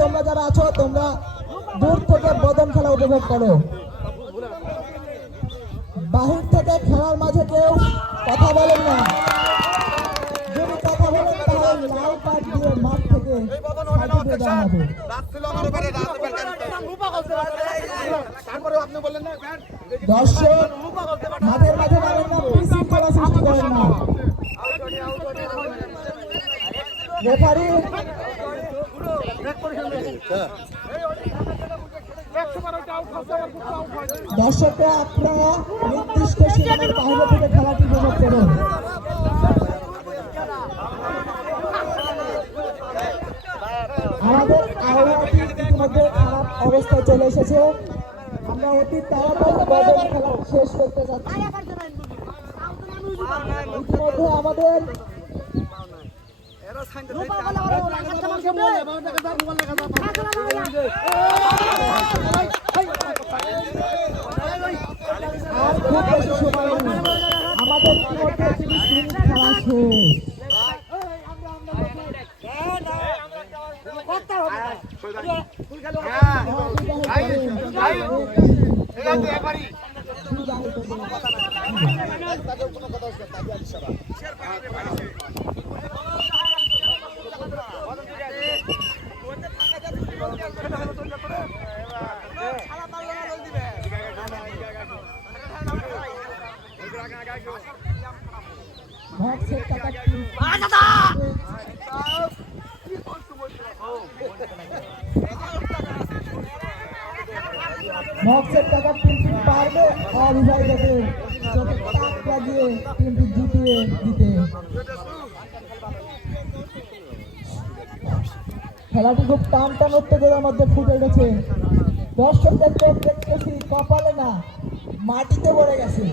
তোমরা যারা আছো তোমরা দূর থেকে বদন খেলা উপভোগ করো। বাহির থেকে খেলার মাঝে কেউ কথা বলেন না। যদি কথা বলেন তাহলে লাল কার্ড দিয়ে মাঠ থেকে সাইডে দেওয়া হবে। দর্শক মাঠের মাঝে যাবেন না, বিশৃঙ্খলা সৃষ্টি করেন না। রেফারি দর্শকরা আপনারা নির্দিষ্ট সীমানার বাইরে থেকে খেলাটি উপভোগ করুন। আমাদের আবহাওয়াটি ইতিমধ্যে খারাপ অবস্থায় চলে এসেছে। আমরা অতি তাড়াতাড়ি বদল খেলা শেষ করতে যাচ্ছি। ইতিমধ্যে আমাদের খুব বেশি সময় নেই, আমাদের ইতিমধ্যে 30 মিনিট খেলা শেষ। বক্সের টাকা টিমটি পারবে অবিবাহিতদের টাক লাগিয়ে টিমটি জিতিয়ে দিতে। খেলাটি খুব টান টান উত্তেজনার মধ্যে ফুটে উঠেছে। দর্শকদের চোখ দেখতেছি কপালে না মাটিতে পড়ে গেছে।